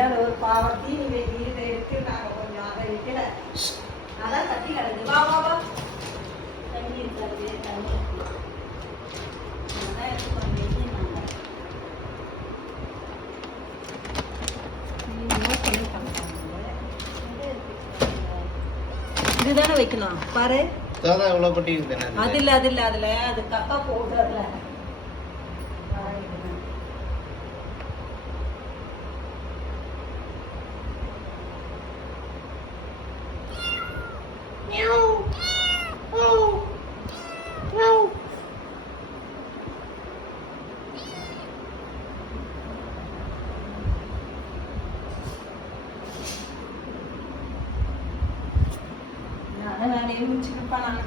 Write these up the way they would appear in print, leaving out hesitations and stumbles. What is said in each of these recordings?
இல்லாத ஒரு பாவம் தீனி வைக்கிட்டு எடுத்து நாங்கள் கொஞ்சம் அதை வைக்கல அதான் தட்டி கிடக்கு. வா வா வா தண்ணி இருக்காது தண்ணி அதான் எடுத்து கொஞ்சம் இதுதானே வைக்கணும் பாரு. எவ்வளோ பட்டி இருக்குது? அது இல்லை அது இல்லை அதில் அது கக்கா போடுறதுல வேலையை முடிச்சுருப்பா நான்.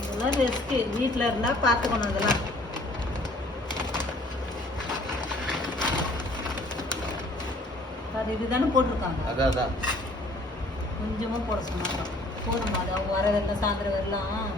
இதெல்லாம் ரெஸ்க்கு வீட்டில் இருந்தால் பார்த்துக்கணும். அதெல்லாம் அது இதுதானே போட்டிருக்காங்க. அதான் கொஞ்சமாக போட சொன்னாங்க. போதுமா? அது அவங்க வர வரலாம் சாயந்தரம் வரலாம்.